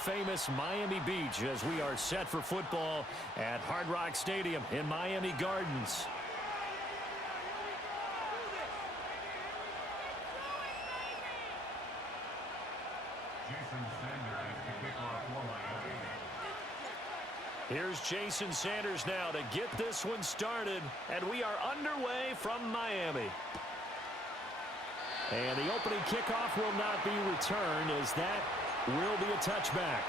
world-famous Miami Beach as we are set for football at Hard Rock Stadium in Miami Gardens. Here's Jason Sanders now to get this one started, and we are underway from Miami. And the opening kickoff will not be returned, as that will be a touchback.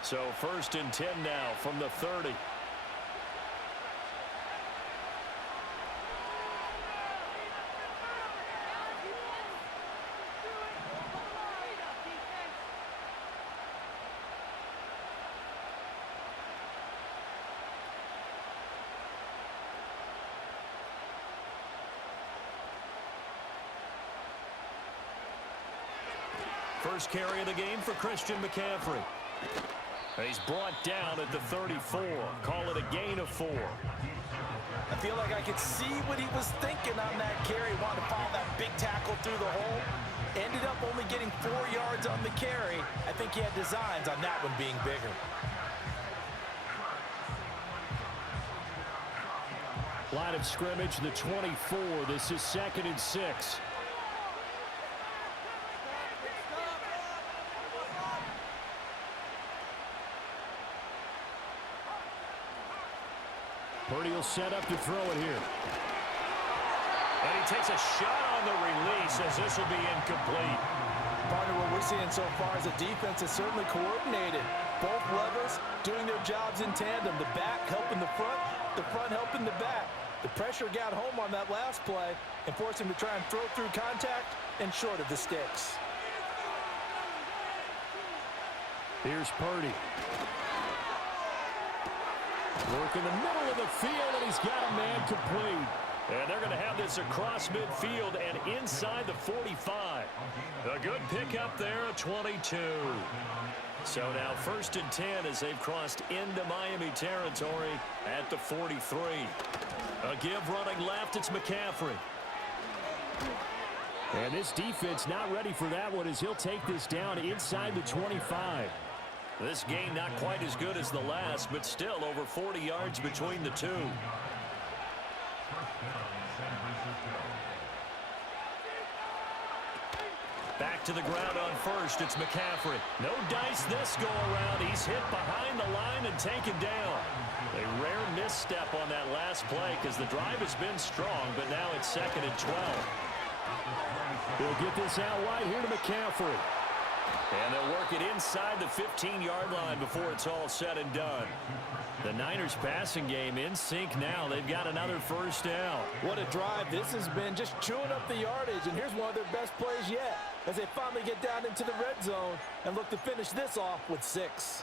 So 1st and 10 now from the 30. First carry of the game for Christian McCaffrey. He's brought down at the 34. Call it a gain of 4. I feel like I could see what he was thinking on that carry. Wanted to follow that big tackle through the hole. Ended up only getting 4 yards on the carry. I think he had designs on that one being bigger. Line of scrimmage, the 24. This is 2nd and 6. Purdy will set up to throw it here. And he takes a shot on the release as this will be incomplete. Partner, what we're seeing so far is a defense is certainly coordinated. Both levels doing their jobs in tandem. The back helping the front helping the back. The pressure got home on that last play and forced him to try and throw through contact and short of the sticks. Here's Purdy. Work in the middle of the field, and he's got a man complete. And they're going to have this across midfield and inside the 45. A good pickup there at 22. So now 1st and 10 as they've crossed into Miami territory at the 43. A give running left, it's McCaffrey. And this defense not ready for that one as he'll take this down inside the 25. This game not quite as good as the last, but still over 40 yards between the two. Back to the ground on 1st, it's McCaffrey. No dice this go around. He's hit behind the line and taken down. A rare misstep on that last play because the drive has been strong, but now it's 2nd and 12. He'll get this out wide here to McCaffrey. And they'll work it inside the 15-yard line before it's all said and done. The Niners passing game in sync now. They've got another 1st down. What a drive this has been, just chewing up the yardage. And here's one of their best plays yet as they finally get down into the red zone and look to finish this off with 6.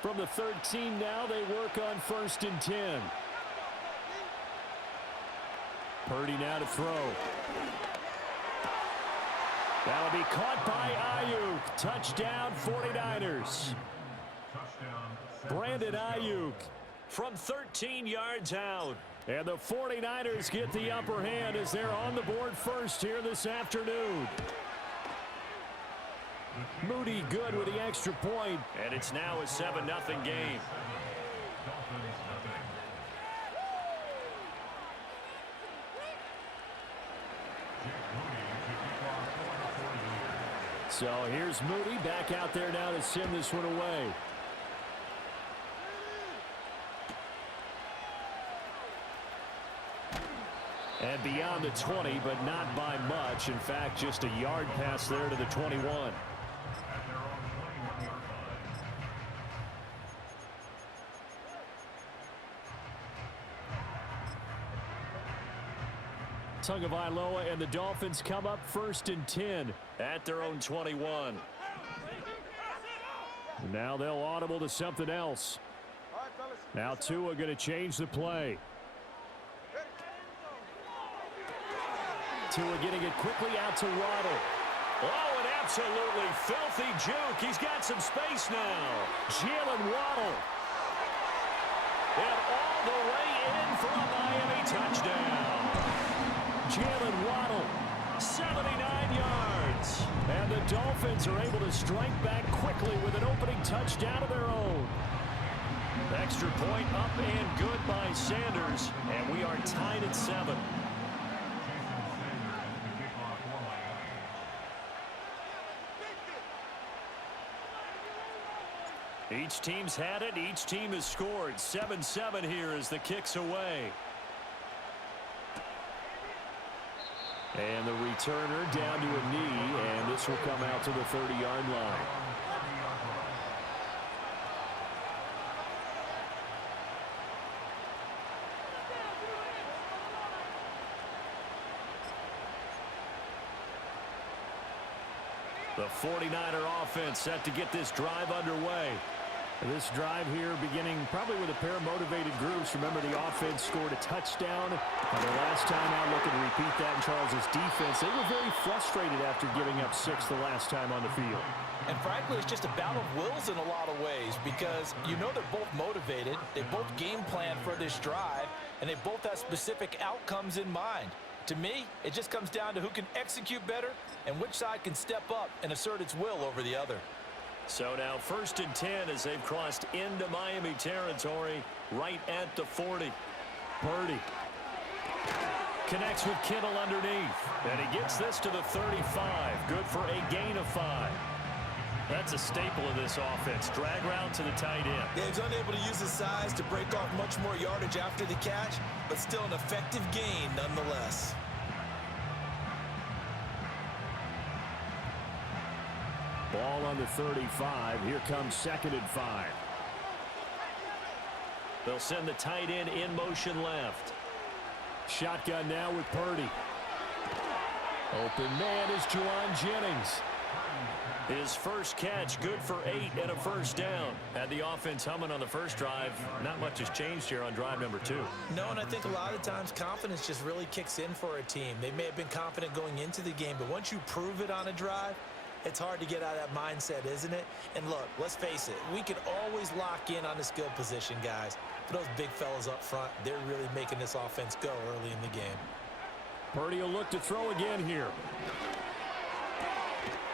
From the 13 now, they work on 1st and 10. Purdy now to throw. That'll be caught by Ayuk. Touchdown 49ers. Brandon Ayuk from 13 yards out. And the 49ers get the upper hand as they're on the board first here this afternoon. Moody good with the extra point. And it's now a 7-0 game. So here's Moody back out there now to send this one away. And beyond the 20, but not by much. In fact, just a yard pass there to the 21. Tagovailoa and the Dolphins come up 1st and 10 at their own 21. Now they'll audible to something else. Now Tua going to change the play. Tua getting it quickly out to Waddle. Oh, an Absolutely filthy juke. He's got some space now. Jalen Waddle. And all the way in for a Miami touchdown. Jalen Waddle, 79 yards. And the Dolphins are able to strike back quickly with an opening touchdown of their own. Extra point up and good by Sanders. And we are tied at 7. Each team's had it. Each team has scored. 7-7 here as the kick's away. And the returner down to a knee, and this will come out to the 30-yard line. The 49er offense set to get this drive underway. This drive here beginning probably with a pair of motivated groups. Remember, the offense scored a touchdown. And the last time out, looking to repeat that in Charles' defense. They were very frustrated after giving up 6 the last time on the field. And frankly, it's just a battle of wills in a lot of ways because you know they're both motivated. They both game plan for this drive, and they both have specific outcomes in mind. To me, it just comes down to who can execute better and which side can step up and assert its will over the other. So now 1st and 10 as they've crossed into Miami territory right at the 40. Purdy connects with Kittle underneath. And he gets this to the 35. Good for a gain of 5. That's a staple of this offense. Drag route to the tight end. Yeah, he's unable to use his size to break off much more yardage after the catch, but still an effective gain nonetheless. Ball on the 35. Here comes 2nd and 5. They'll send the tight end in motion left. Shotgun now with Purdy. Open man is Juwan Jennings. His first catch, good for 8 and a first down. Had the offense humming on the first drive. Not much has changed here on drive number 2. No, and I think a lot of times confidence just really kicks in for a team. They may have been confident going into the game, but once you prove it on a drive, it's hard to get out of that mindset, isn't it? And look, let's face it, we can always lock in on the skill position, guys. For those big fellas up front, they're really making this offense go early in the game. Purdy will look to throw again here.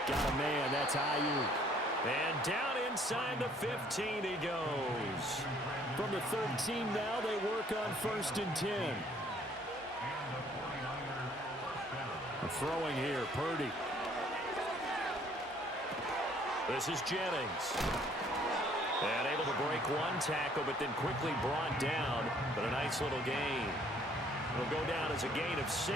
Got a man, that's Ayuk. And down inside the 15 he goes. From the 13 now, they work on 1st and 10. Throwing here, Purdy. This is Jennings. And able to break one tackle, but then quickly brought down. But a nice little gain. It'll go down as a gain of 6,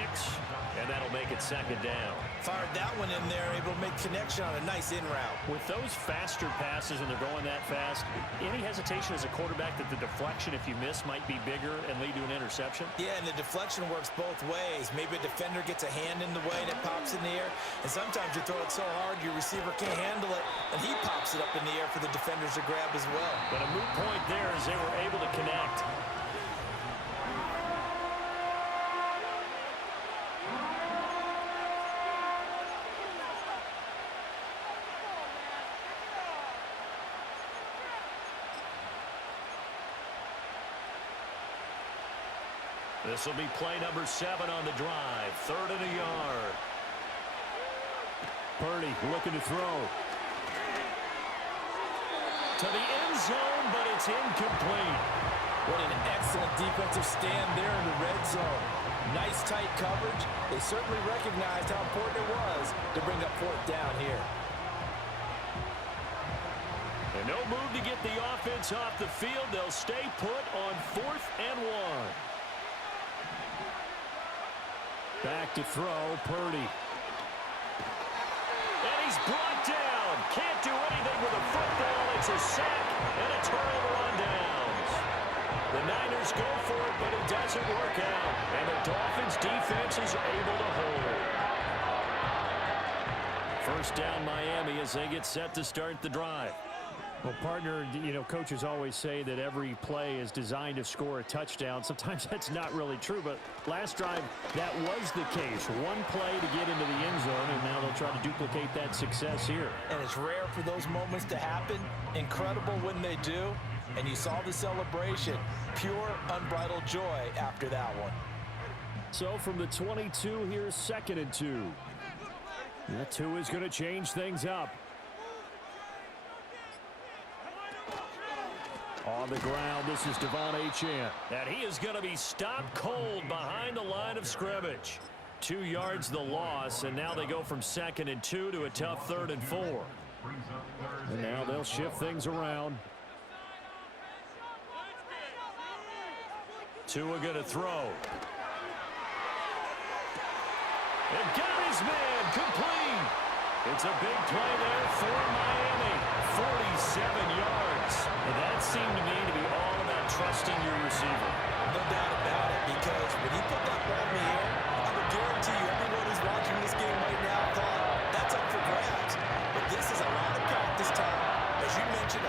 and that'll make it 2nd down. Fired that one in there, able to make connection on a nice in route. With those faster passes, when they're going that fast, any hesitation as a quarterback that the deflection, if you miss, might be bigger and lead to an interception? Yeah, and the deflection works both ways. Maybe a defender gets a hand in the way and it pops in the air. And sometimes you throw it so hard your receiver can't handle it, and he pops it up in the air for the defenders to grab as well. But a moot point there as they were able to connect. This will be play number 7 on the drive. 3rd and a yard. Purdy looking to throw. To the end zone, but it's incomplete. What an excellent defensive stand there in the red zone. Nice tight coverage. They certainly recognized how important it was to bring up 4th down here. And no move to get the offense off the field. They'll stay put on 4th and 1. Back to throw, Purdy. And he's brought down. Can't do anything with a football. It's a sack and a turnover on downs. The Niners go for it, but it doesn't work out. And the Dolphins defense is able to hold. 1st down Miami as they get set to start the drive. Well, partner, you know, coaches always say that every play is designed to score a touchdown. Sometimes that's not really true, but last drive, that was the case. One play to get into the end zone, and now they'll try to duplicate that success here. And it's rare for those moments to happen. Incredible when they do. And you saw the celebration. Pure, unbridled joy after that one. So from the 22, here's 2nd and 2. That 2 is going to change things up. On the ground, this is Devon Achane. And he is going to be stopped cold behind the line of scrimmage. 2 yards the loss, and now they go from 2nd and 2 to a tough 3rd and 4. And now they'll shift things around. Tua going to throw. And got his man complete. It's a big play there for Miami. 47 yards. And that seemed to me to be all about trusting your receiver. No doubt about it, because when he put that ball in the air, I would guarantee you everyone who's watching this game right now thought that's up for grabs. But this is a lot of practice time. As you mentioned,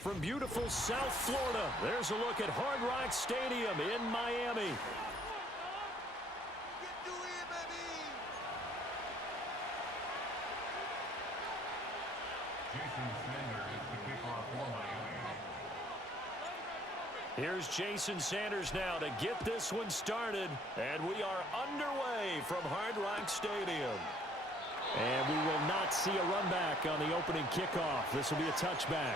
from beautiful South Florida, there's a look at Hard Rock Stadium in Miami. Here's Jason Sanders now to get this one started. And we are underway from Hard Rock Stadium. And we will not see a run back on the opening kickoff. This will be a touchback.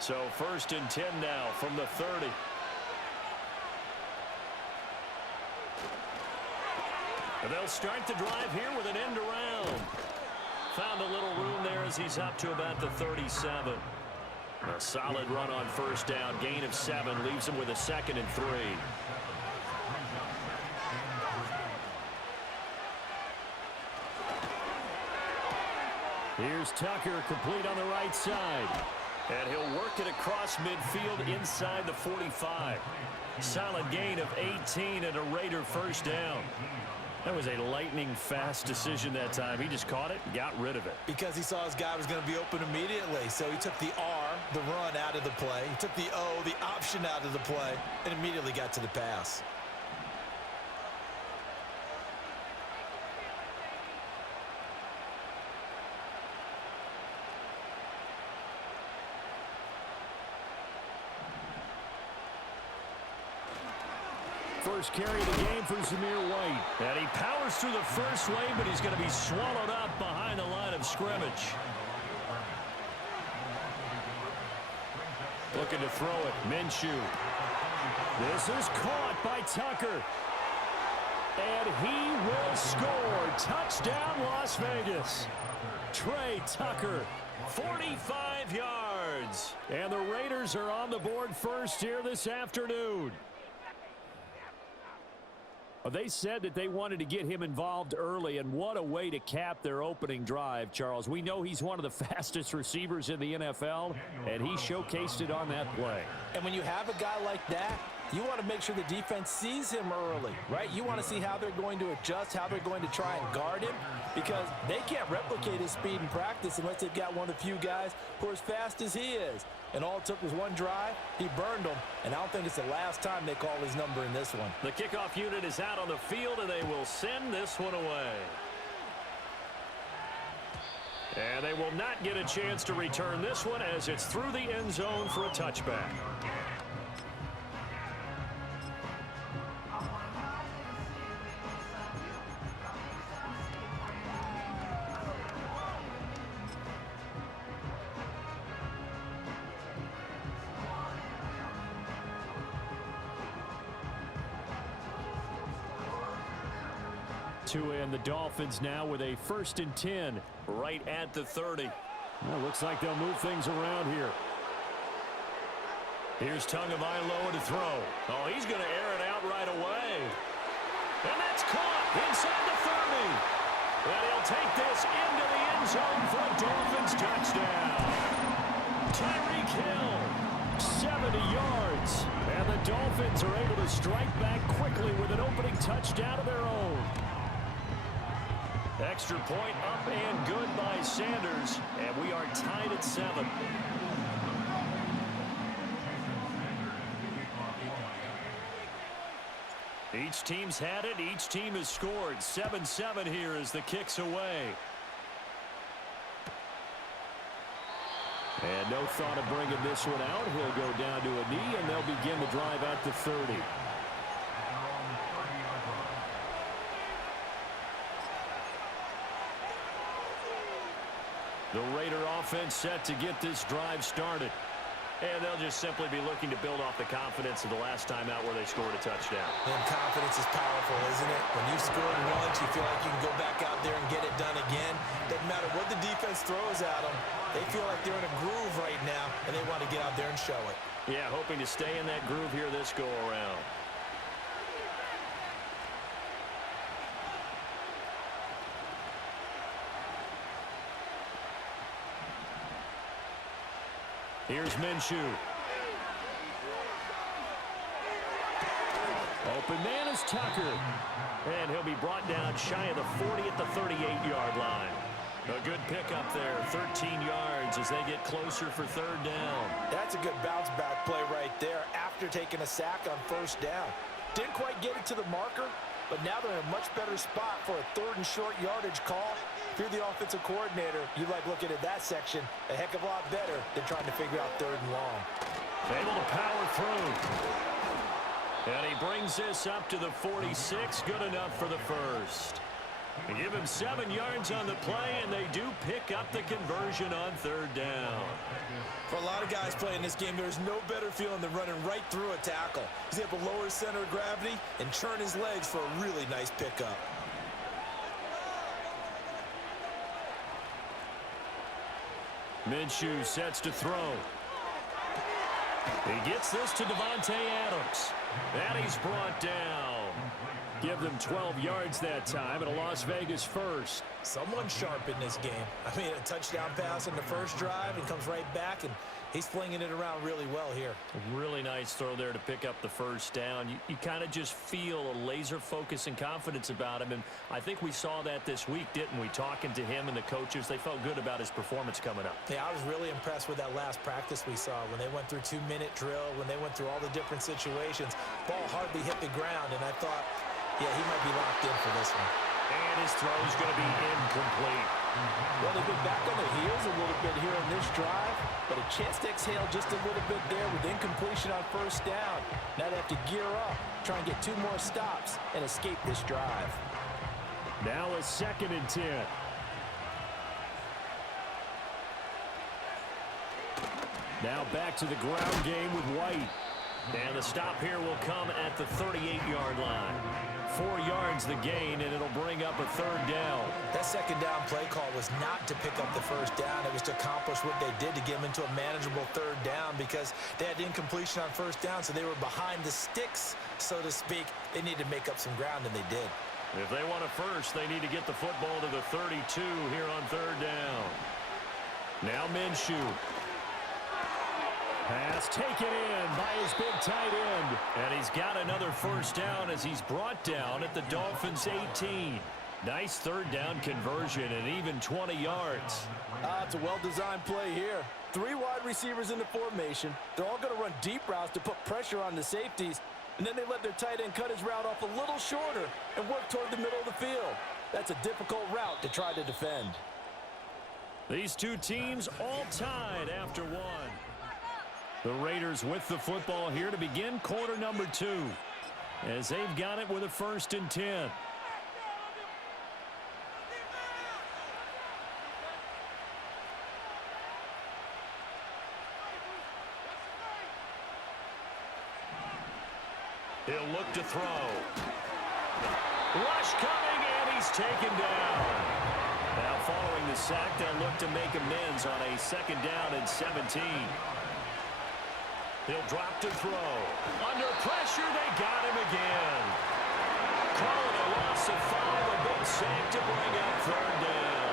So 1st and 10 now from the 30. And they'll start the drive here with an end around. Found a little room there as he's up to about the 37. A solid run on 1st down. Gain of 7 leaves him with a 2nd and 3. Here's Tucker, complete on the right side. And he'll work it across midfield inside the 45. Solid gain of 18 and a Raider 1st down. That was a lightning-fast decision that time. He just caught it and got rid of it. Because he saw his guy was going to be open immediately. So he took the R, the run, out of the play. He took the O, the option, out of the play, and immediately got to the pass. First carry of the game for Zamir White. And he powers through the first wave, but he's going to be swallowed up behind the line of scrimmage. Looking to throw it. Minshew. This is caught by Tucker. And he will score. Touchdown, Las Vegas. Trey Tucker, 45 yards. And the Raiders are on the board first here this afternoon. Well, they said that they wanted to get him involved early, and what a way to cap their opening drive, Charles. We know he's one of the fastest receivers in the NFL, and he showcased it on that play. And when you have a guy like that, you want to make sure the defense sees him early, right? You want to see how they're going to adjust, how they're going to try and guard him, because they can't replicate his speed in practice unless they've got one of the few guys who are as fast as he is. And all it took was one drive. He burned them, and I don't think it's the last time they call his number in this one. The kickoff unit is out on the field, and they will send this one away. And they will not get a chance to return this one as it's through the end zone for a touchback. And the Dolphins now with a 1st and 10 right at the 30. Well, looks like they'll move things around here. Here's Tagovailoa to throw. Oh, he's going to air it out right away. And that's caught inside the 30. And he'll take this into the end zone for a Dolphins touchdown. Tyreek Hill, 70 yards. And the Dolphins are able to strike back quickly with an opening touchdown of their own. Extra point up and good by Sanders, and we are tied at 7. Each team's had it. Each team has scored. 7-7 here as the kick's away. And no thought of bringing this one out. He'll go down to a knee, and they'll begin the drive at the 30. The Raider offense set to get this drive started. And they'll just simply be looking to build off the confidence of the last time out where they scored a touchdown. And confidence is powerful, isn't it? When you score once, you feel like you can go back out there and get it done again. Doesn't matter what the defense throws at them. They feel like they're in a groove right now, and they want to get out there and show it. Yeah, hoping to stay in that groove here this go-around. Here's Minshew. Open man is Tucker. And he'll be brought down shy of the 40 at the 38-yard line. A good pickup there, 13 yards as they get closer for 3rd down. That's a good bounce-back play right there after taking a sack on 1st down. Didn't quite get it to the marker, but now they're in a much better spot for a 3rd and short yardage call. If you're the offensive coordinator, you like looking at that section a heck of a lot better than trying to figure out 3rd and long. Able to power through. And he brings this up to the 46. Good enough for the 1st. They give him 7 yards on the play, and they do pick up the conversion on 3rd down. For a lot of guys playing this game, there's no better feeling than running right through a tackle. He's able to lower his center of gravity and churn his legs for a really nice pickup. Minshew sets to throw. He gets this to Davante Adams. And he's brought down. Give them 12 yards that time, and a Las Vegas 1st. Someone sharp in this game. I mean, a touchdown pass in the 1st drive and comes right back and He's flinging it around really well here. A really nice throw there to pick up the first down. You kind of just feel a laser focus and confidence about him, and I think we saw that this week, didn't we? Talking to him and the coaches, they felt good about his performance coming up. Yeah, I was really impressed with that last practice we saw when they went through 2-minute drill, when they went through all the different situations. Ball hardly hit the ground, and I thought, yeah, he might be locked in for this one. And his throw is going to be incomplete. Well, they've been back on their heels a little bit here on this drive, but a chance to exhale just a little bit there with incompletion on first down. Now they have to gear up, try and get 2 more stops, and escape this drive. Now a 2nd and 10. Now back to the ground game with White. And the stop here will come at the 38-yard line. 4 yards the gain, and it'll bring up a 3rd down. That 2nd down play call was not to pick up the first down. It was to accomplish what they did to get them into a manageable 3rd down because they had incompletion on first down, so they were behind the sticks, so to speak. They needed to make up some ground, and they did. If they want a first, they need to get the football to the 32 here on 3rd down. Now Minshew. Pass taken in by his big tight end. And he's got another first down as he's brought down at the Dolphins' 18. Nice 3rd down conversion and even 20 yards. It's a well-designed play here. 3 wide receivers in the formation. They're all going to run deep routes to put pressure on the safeties. And then they let their tight end cut his route off a little shorter and work toward the middle of the field. That's a difficult route to try to defend. These two teams all tied after 1. The Raiders with the football here to begin quarter number 2 as they've got it with a 1st and 10. He'll look to throw. Rush coming, and he's taken down. Now following the sack, they'll look to make amends on a 2nd down and 17. He'll drop to throw. Under pressure, they got him again. Calling a loss of 5, a big sack to bring up 3rd down.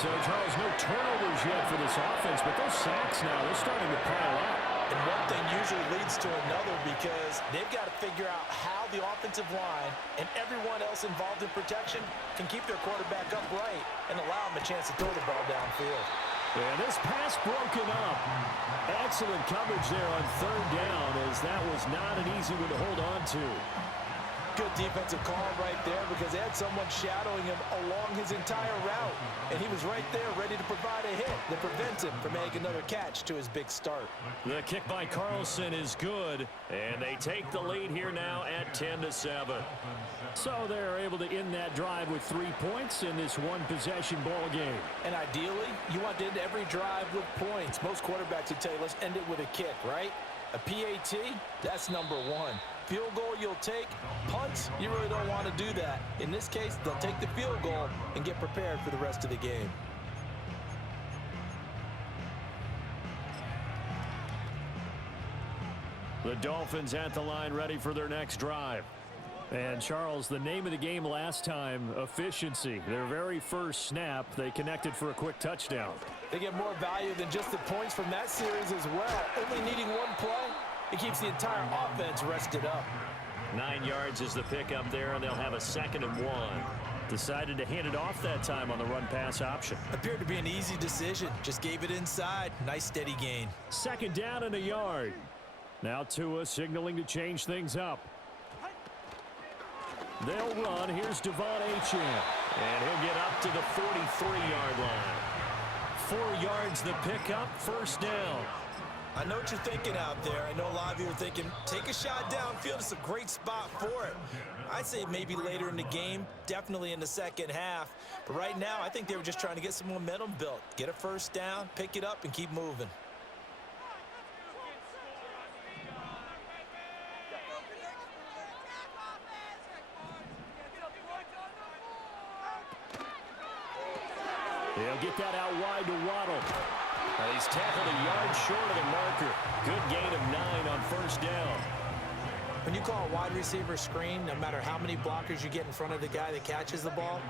So, Charles, no turnovers yet for this offense, but those sacks now, they're starting to pile up. And one thing usually leads to another because they've got to figure out how the offensive line and everyone else involved in protection can keep their quarterback upright and allow him a chance to throw the ball downfield. And this pass broken up. Excellent coverage there on 3rd down as that was not an easy one to hold on to. Good defensive call right there because they had someone shadowing him along his entire route. And he was right there ready to provide a hit that prevents him from making another catch to his big start. The kick by Carlson is good. And they take the lead here now at 10-7. So they're able to end that drive with 3 points in this one-possession ball game. And ideally, you want to end every drive with points. Most quarterbacks would tell you, let's end it with a kick, right? A PAT, that's number 1. Field goal you'll take. Punts, you really don't want to do that. In this case, they'll take the field goal and get prepared for the rest of the game. The Dolphins at the line ready for their next drive. And, Charles, the name of the game last time, efficiency. Their very first snap, they connected for a quick touchdown. They get more value than just the points from that series as well. Only needing 1 play, it keeps the entire offense rested up. 9 yards is the pickup there, and they'll have a 2nd and 1. Decided to hand it off that time on the run-pass option. Appeared to be an easy decision. Just gave it inside. Nice steady gain. 2nd down and a yard. Now Tua signaling to change things up. They'll run. Here's Devon Achane. And he'll get up to the 43-yard line. 4 yards the pickup, 1st down. I know what you're thinking out there. I know a lot of you are thinking, take a shot downfield. It's a great spot for it. I'd say maybe later in the game, definitely in the second half. But right now, I think they were just trying to get some momentum built. Get a 1st down, pick it up, and keep moving. They'll get that out wide to Waddle. And he's tackled a yard short of the marker. Good gain of 9 on 1st down. When you call a wide receiver screen, no matter how many blockers you get in front of the guy that catches the ball,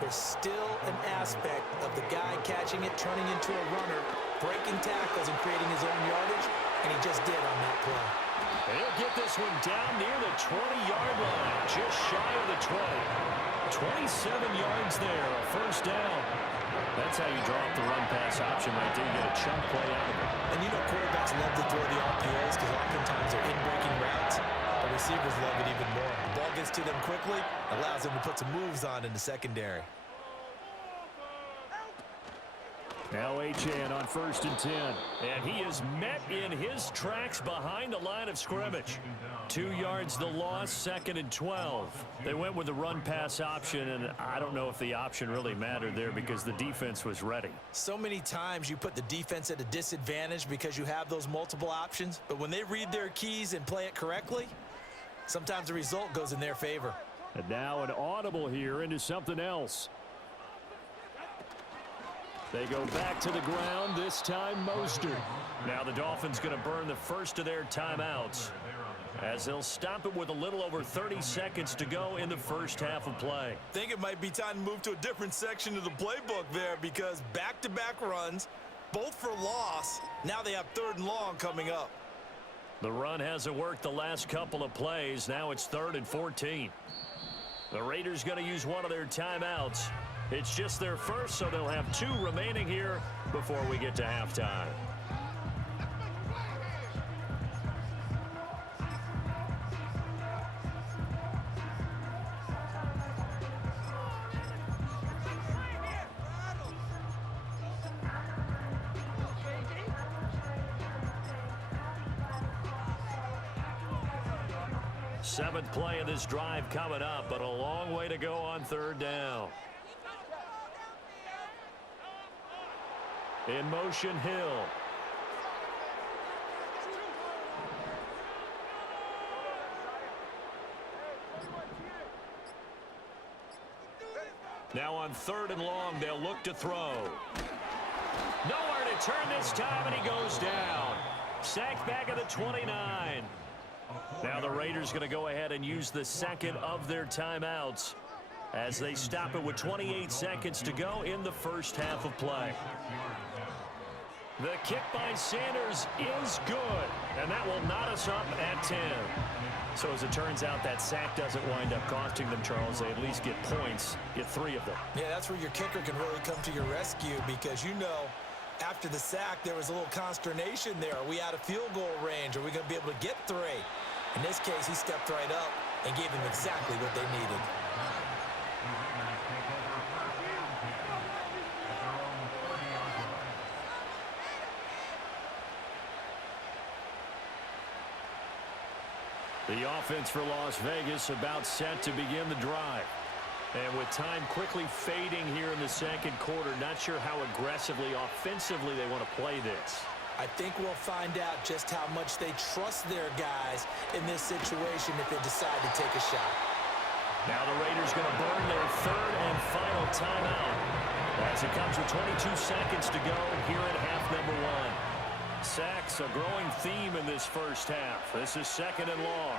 there's still an aspect of the guy catching it, turning into a runner, breaking tackles, and creating his this one down near the 20-yard line, just shy of the 20. 27 yards there, a first down. That's how you draw up the run-pass option right there. You get a chunk play out of it. And you know quarterbacks love to throw the RPOs because oftentimes they're in-breaking routes. The receivers love it even more. The ball gets to them quickly, allows them to put some moves on in the secondary. Now Achane on 1st and 10. And he is met in his tracks behind the line of scrimmage. 2 yards the loss, 2nd and 12. They went with the run-pass option, and I don't know if the option really mattered there because the defense was ready. So many times you put the defense at a disadvantage because you have those multiple options, but when they read their keys and play it correctly, sometimes the result goes in their favor. And now an audible here into something else. They go back to the ground, this time Mostert. Now the Dolphins going to burn the first of their timeouts as they'll stop it with a little over 30 seconds to go in the first half of play. I think it might be time to move to a different section of the playbook there because back-to-back runs, both for loss. Now they have 3rd and long coming up. The run hasn't worked the last couple of plays. Now it's 3rd and 14. The Raiders going to use one of their timeouts. It's just their first, so they'll have 2 remaining here before we get to halftime. Seventh play of this drive coming up, but a long way to go on 3rd down. In motion, Hill. Now on 3rd and long, they'll look to throw. Nowhere to turn this time, and he goes down. Sacked back at the 29. Now the Raiders going to go ahead and use the second of their timeouts as they stop it with 28 seconds to go in the first half of play. The kick by Sanders is good, and that will knot us up at 10. So as it turns out, that sack doesn't wind up costing them, Charles. They at least get points, get 3 of them. Yeah, that's where your kicker can really come to your rescue because you know after the sack there was a little consternation there. Are we out of field goal range? Are we going to be able to get 3? In this case, he stepped right up and gave them exactly what they needed. The offense for Las Vegas about set to begin the drive. And with time quickly fading here in the second quarter, not sure how aggressively, offensively they want to play this. I think we'll find out just how much they trust their guys in this situation if they decide to take a shot. Now the Raiders going to burn their 3rd and final timeout as it comes with 22 seconds to go here in half number 1. Sacks, a growing theme in this first half. This is 2nd and long.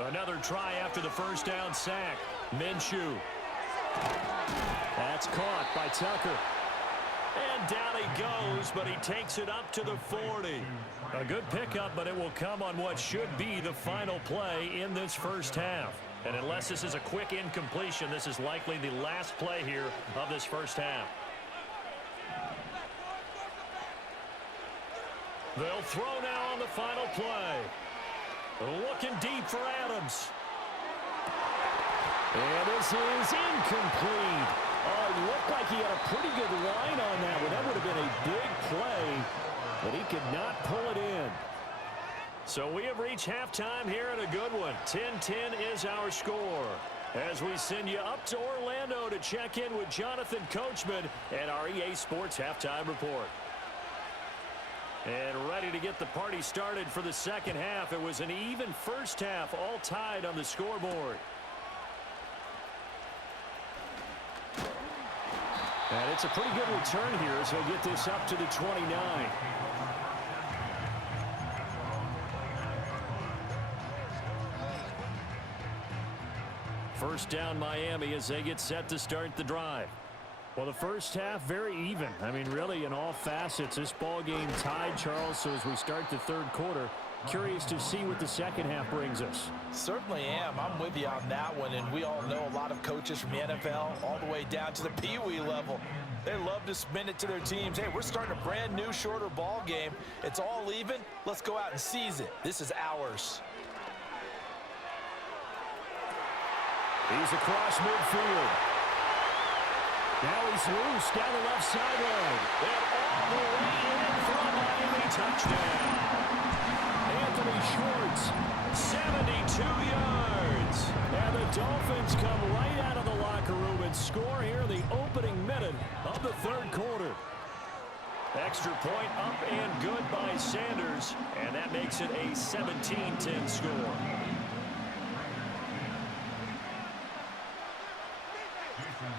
Another try after the first down sack. Minshew. That's caught by Tucker. And down he goes, but he takes it up to the 40. A good pickup, but it will come on what should be the final play in this first half. And unless this is a quick incompletion, this is likely the last play here of this first half. They'll throw now on the final play. Looking deep for Adams. And this is incomplete. It looked like he had a pretty good line on that one. That would have been a big play, but he could not pull it in. So we have reached halftime here in a good one. 10-10 is our score. As we send you up to Orlando to check in with Jonathan Coachman and our EA Sports Halftime Report. And ready to get the party started for the second half. It was an even first half, all tied on the scoreboard. And it's a pretty good return here as he'll get this up to the 29. First down Miami as they get set to start the drive. Well, the first half, very even. I mean, really, in all facets, this ball game tied, Charles. So as we start the third quarter, curious to see what the second half brings us. Certainly am. I'm with you on that one. And we all know a lot of coaches from the NFL all the way down to the Pee-wee level. They love to spin it to their teams. Hey, we're starting a brand new, shorter ball game. It's all even. Let's go out and seize it. This is ours. He's across midfield. Now he's loose down the left sideline. And all the way in for a Miami touchdown. Anthony Schwartz, 72 yards. And the Dolphins come right out of the locker room and score here in the opening minute of the third quarter. Extra point up and good by Sanders. And that makes it a 17-10 score.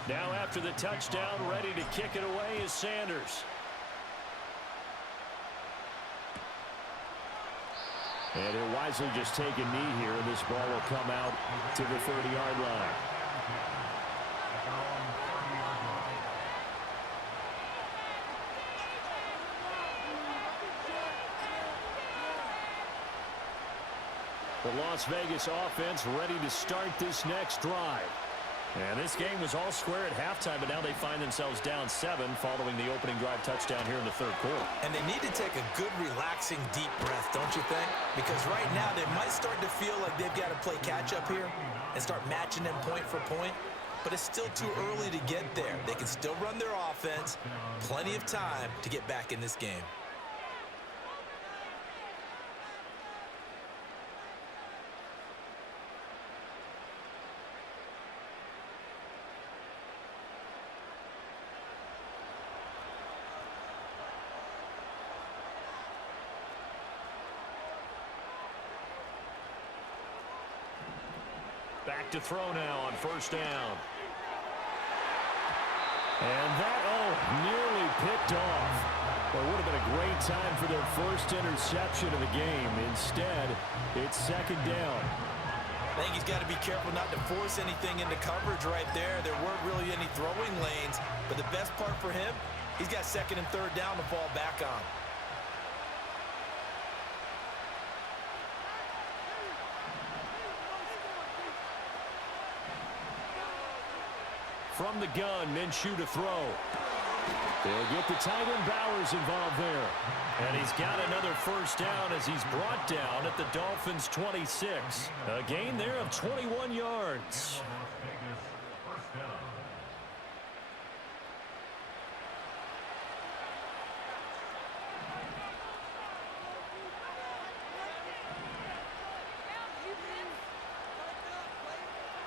Now after the touchdown, ready to kick it away is Sanders. And he'll wisely just take a knee here, and this ball will come out to the 30-yard line. The Las Vegas offense ready to start this next drive. And this game was all square at halftime, but now they find themselves down 7 following the opening drive touchdown here in the third quarter. And they need to take a good, relaxing, deep breath, don't you think? Because right now they might start to feel like they've got to play catch-up here and start matching them point for point. But it's still too early to get there. They can still run their offense. Plenty of time to get back in this game. Back to throw now on first down. And that, nearly picked off. Well, it would have been a great time for their first interception of the game. Instead, it's second down. I think he's got to be careful not to force anything into coverage right there. There weren't really any throwing lanes. But the best part for him, he's got second and third down to fall back on. From the gun, Minshew to throw. They'll get the tight end Bowers involved there. And he's got another first down as he's brought down at the Dolphins' 26. A gain there of 21 yards.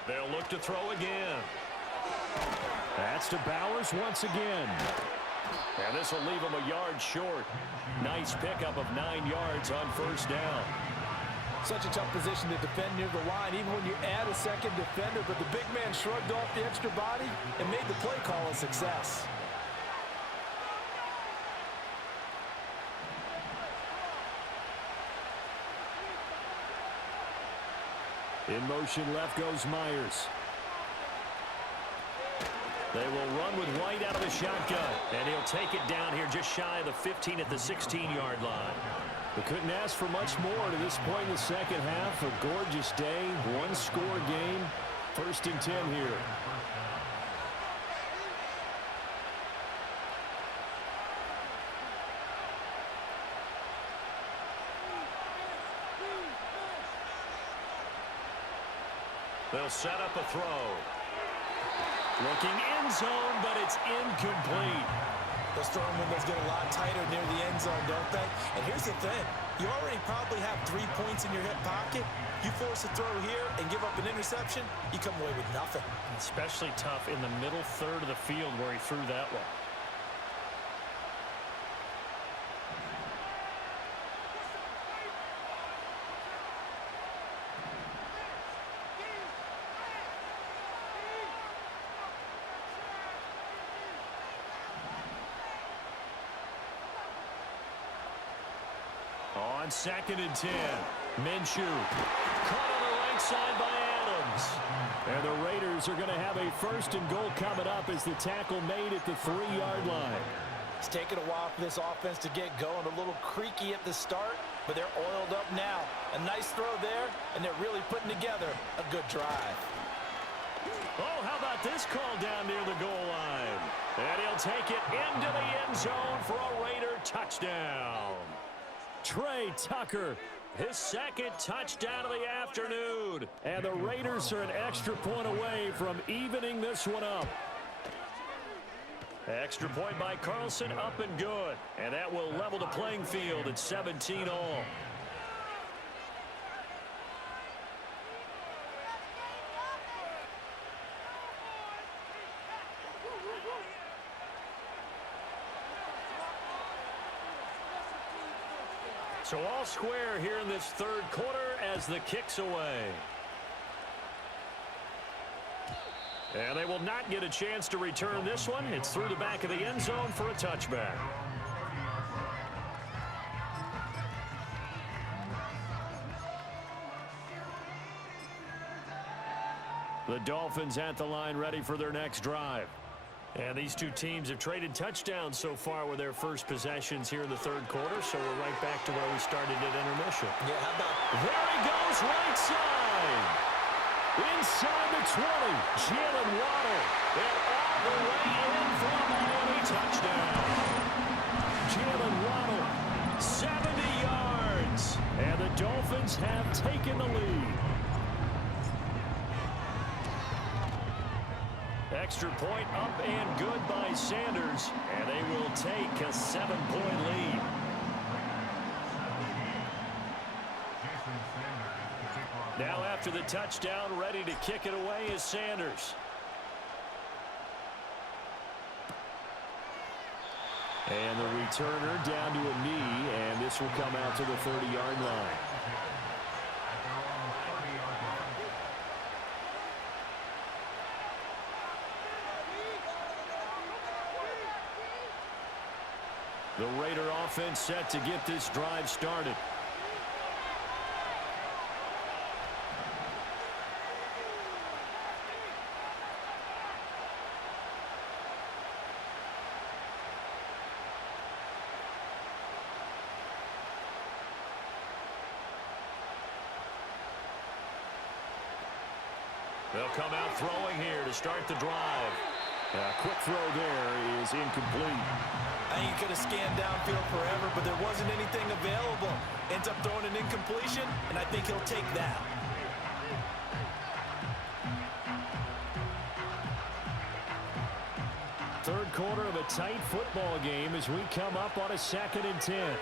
They'll look to throw again. That's to Bowers once again. And this will leave him a yard short. Nice pickup of 9 yards on first down. Such a tough position to defend near the line, even when you add a second defender. But the big man shrugged off the extra body and made the play call a success. In motion left goes Myers. They will run with White out of the shotgun. And he'll take it down here just shy of the 15 at the 16-yard line. We couldn't ask for much more to this point in the second half. A gorgeous day, one-score game. First and 10 here. They'll set up a throw. Looking end zone, but it's incomplete. Those throwing windows get a lot tighter near the end zone, don't they? And here's the thing. You already probably have 3 points in your hip pocket. You force a throw here and give up an interception, you come away with nothing. Especially tough in the middle third of the field where he threw that one. 2nd and 10. Minshew caught on the right side by Adams. And the Raiders are going to have a 1st and goal coming up as the tackle made at the 3-yard line. It's taken a while for this offense to get going. A little creaky at the start, but they're oiled up now. A nice throw there, and they're really putting together a good drive. Oh, how about this call down near the goal line? And he'll take it into the end zone for a Raider touchdown. Trey Tucker, his 2nd touchdown of the afternoon. And the Raiders are an extra point away from evening this one up. Extra point by Carlson, up and good. And that will level the playing field at 17 all. So all square here in this 3rd quarter as the kick's away. And they will not get a chance to return this one. It's through the back of the end zone for a touchback. The Dolphins at the line ready for their next drive. And these two teams have traded touchdowns so far with their first possessions here in the 3rd quarter, so we're right back to where we started at intermission. Yeah, how about... There he goes, right side. Inside the 20, Jalen Waddle. And all the way in for a Miami touchdown. Jalen Waddle, 70 yards. And the Dolphins have taken the lead. Extra point up and good by Sanders, and they will take a 7-point lead. Now after the touchdown, ready to kick it away is Sanders. And the returner down to a knee, and this will come out to the 30-yard line. The Raider offense set to get this drive started. They'll come out throwing here to start the drive. A quick throw there is incomplete. I think he could have scanned downfield forever, but there wasn't anything available. Ends up throwing an incompletion, and I think he'll take that. Third quarter of a tight football game as we come up on a 2nd and 10.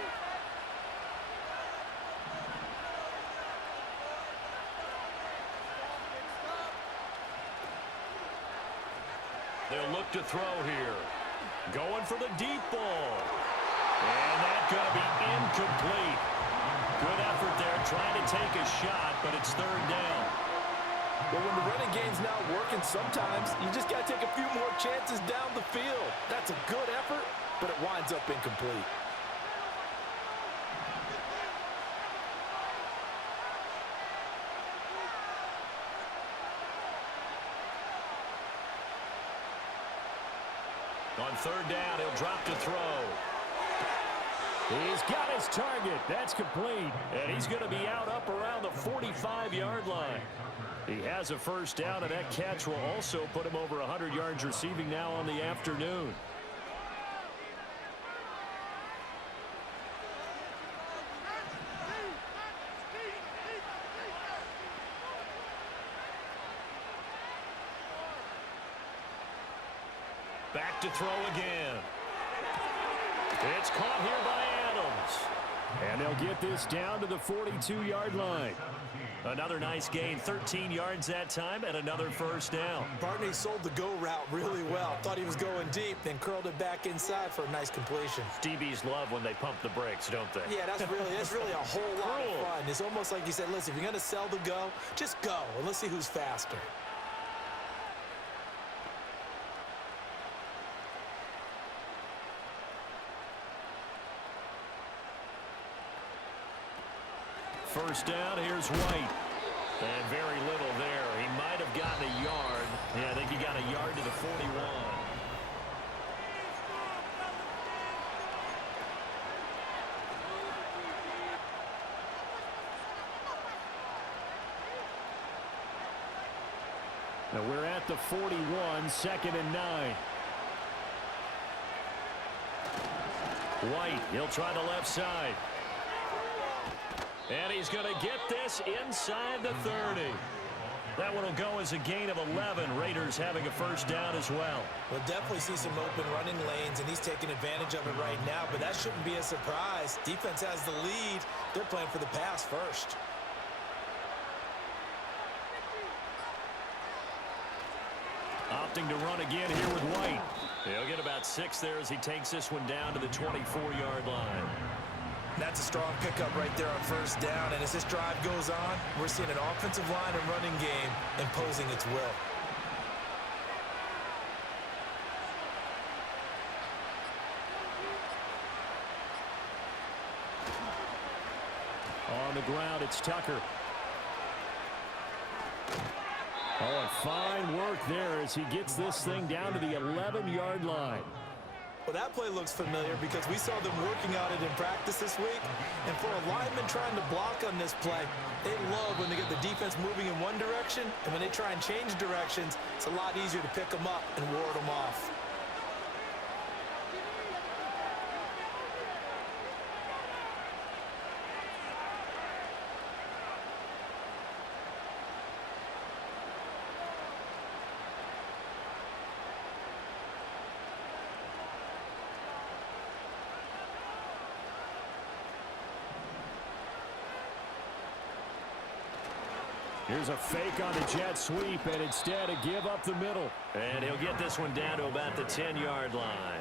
They'll look to throw here. Going for the deep ball. And that's going to be incomplete. Good effort there trying to take a shot, but it's 3rd down. But when the running game's not working, sometimes you just got to take a few more chances down the field. That's a good effort, but it winds up incomplete. On 3rd down, he'll drop to throw. He's got his target. That's complete. And he's going to be out up around the 45-yard line. He has a 1st down, and that catch will also put him over 100 yards receiving now on the afternoon. Back to throw again. It's caught here by Adams. And they'll get this down to the 42-yard line. Another nice gain, 13 yards that time, and another 1st down. Barney sold the go route really well. Thought he was going deep, then curled it back inside for a nice completion. DBs love when they pump the brakes, don't they? Yeah, that's really a whole lot of fun. It's almost like you said, listen, if you're going to sell the go, just go, and let's see who's faster. First down, here's White. And very little there. He might have gotten a yard. Yeah, I think he got a yard to the 41. Now we're at the 41, 2nd and 9. White, he'll try the left side. And he's going to get this inside the 30. That one will go as a gain of 11. Raiders having a first down as well. We'll definitely see some open running lanes, and he's taking advantage of it right now, but that shouldn't be a surprise. Defense has the lead. They're playing for the pass first. Opting to run again here with White. He'll get about 6 there as he takes this one down to the 24-yard line. That's a strong pickup right there on first down, and as this drive goes on, we're seeing an offensive line and running game imposing its will. On the ground, it's Tucker. Oh, and fine work there as he gets this thing down to the 11-yard line. Well, that play looks familiar because we saw them working on it in practice this week. And for a lineman trying to block on this play, they love when they get the defense moving in one direction. And when they try and change directions, it's a lot easier to pick them up and ward them off. Here's a fake on the jet sweep, and instead a give up the middle. And he'll get this one down to about the 10-yard line.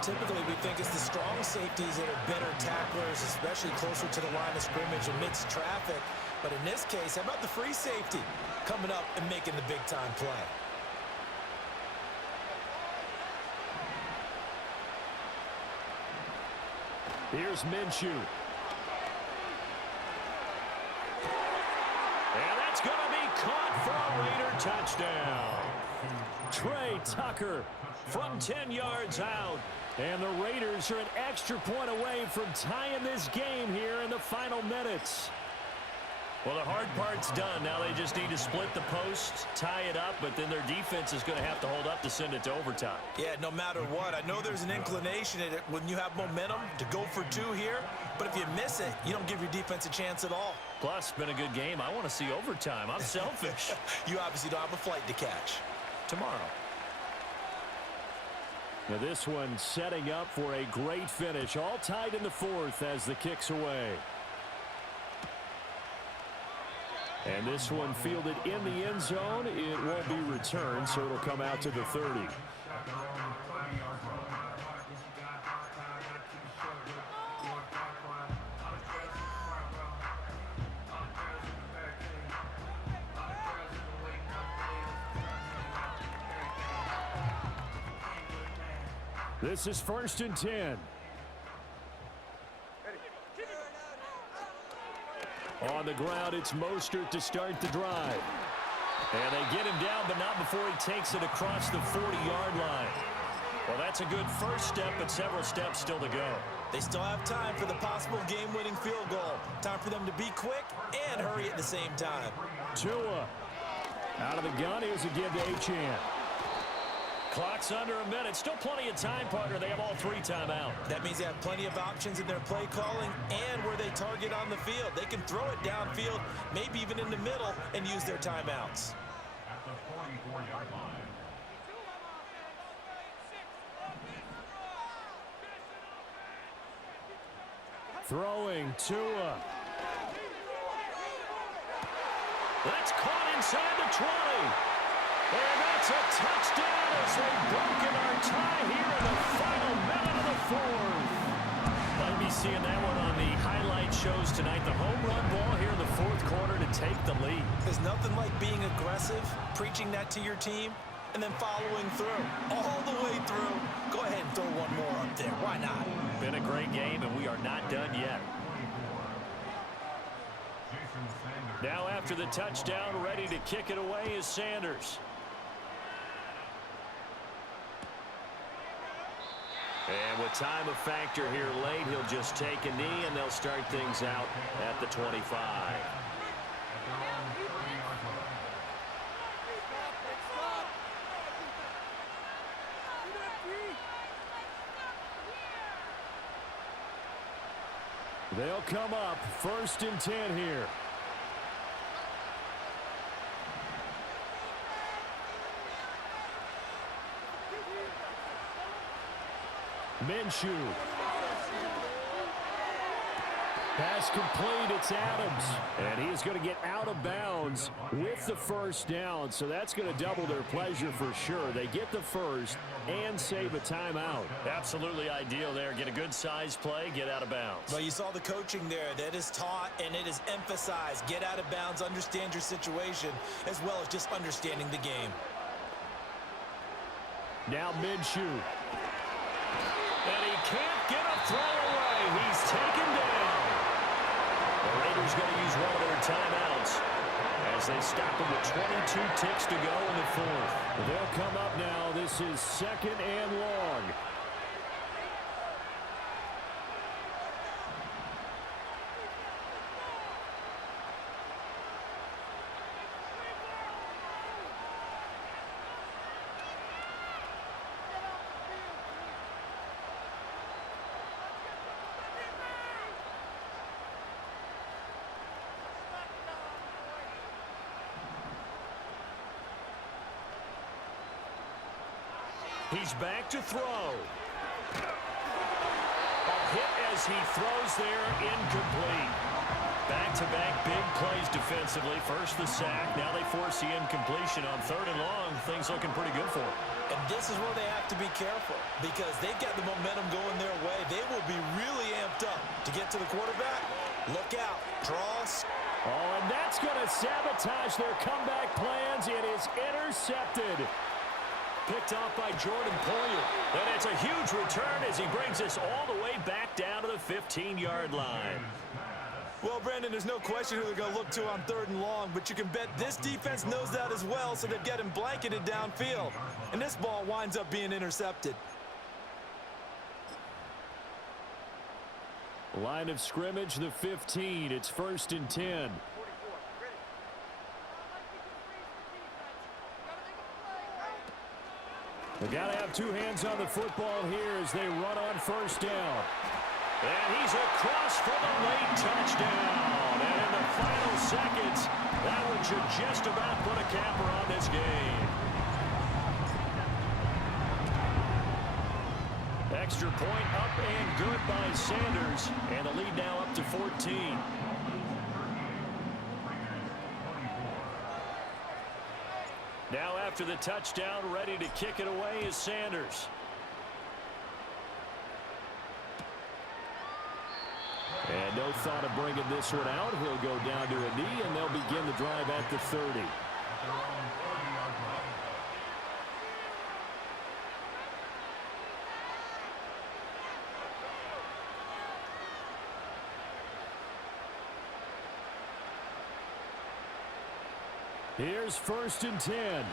Typically, we think it's the strong safeties that are better tacklers, especially closer to the line of scrimmage amidst traffic. But in this case, how about the free safety coming up and making the big-time play? Here's Minshew. And that's going to be caught for a Raider touchdown. Trey Tucker from 10 yards out. And the Raiders are an extra point away from tying this game here in the final minutes. Well, the hard part's done. Now they just need to split the post, tie it up, but then their defense is going to have to hold up to send it to overtime. Yeah, no matter what. I know there's an inclination in it when you have momentum to go for two here, but if you miss it, you don't give your defense a chance at all. Plus, it's been a good game. I want to see overtime. I'm selfish. You obviously don't have a flight to catch. Tomorrow. Now this one setting up for a great finish. All tied in the fourth as the kick's away. And this one fielded in the end zone. It won't be returned, so it'll come out to the 30. This is 1st and 10. On the ground, it's Mostert to start the drive. And they get him down, but not before he takes it across the 40-yard line. Well, that's a good first step, but several steps still to go. They still have time for the possible game-winning field goal. Time for them to be quick and hurry at the same time. Tua out of the gun. Here's a give to Achane. Clock's under a minute. Still plenty of time, partner. They have all 3 timeouts. That means they have plenty of options in their play calling and where they target on the field. They can throw it downfield, maybe even in the middle, and use their timeouts. Throwing Tua. That's caught inside the 20. And that's a touchdown as they've broken our tie here in the final minute of the fourth. Might be seeing that one on the highlight shows tonight. The home run ball here in the fourth quarter to take the lead. There's nothing like being aggressive, preaching that to your team, and then following through. All the way through. Go ahead and throw one more up there. Why not? Been a great game, and we are not done yet. Now after the touchdown, ready to kick it away is Sanders. And with time a factor here late, he'll just take a knee, and they'll start things out at the 25. They'll come up 1st and 10 here. Minshew. Pass complete. It's Adams. And he is going to get out of bounds with the 1st down. So that's going to double their pleasure for sure. They get the 1st and save a timeout. Absolutely ideal there. Get a good size play, get out of bounds. Well, you saw the coaching there. That is taught and it is emphasized. Get out of bounds, understand your situation, as well as just understanding the game. Now Minshew. And he can't get a throw away. He's taken down. The Raiders going to use one of their timeouts as they stop him with 22 ticks to go in the 4th. They'll come up now. This is 2nd and long. He's back to throw. A hit as he throws there, incomplete. Back-to-back big plays defensively. First the sack, now they force the incompletion on 3rd and long. Things looking pretty good for them. And this is where they have to be careful because they've got the momentum going their way. They will be really amped up to get to the quarterback. Look out. Cross. Oh, and that's going to sabotage their comeback plans. It is intercepted. Picked off by Jordan Poyer. And it's a huge return as he brings us all the way back down to the 15-yard line. Well, Brandon, there's no question who they're going to look to on 3rd and long, but you can bet this defense knows that as well, so they've got him blanketed downfield. And this ball winds up being intercepted. Line of scrimmage, the 15. It's 1st and 10. They got to have two hands on the football here as they run on 1st down. And he's across for the late touchdown. And in the final seconds, that one should just about put a capper on this game. Extra point up and good by Sanders. And the lead now up to 14. Now after the touchdown, ready to kick it away is Sanders. And no thought of bringing this one out. He'll go down to a knee, and they'll begin the drive at the 30. Here's 1st and 10.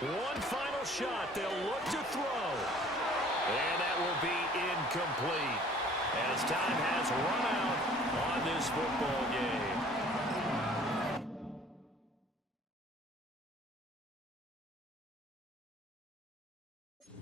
One final shot. They'll look to throw. And that will be incomplete as time has run out on this football game.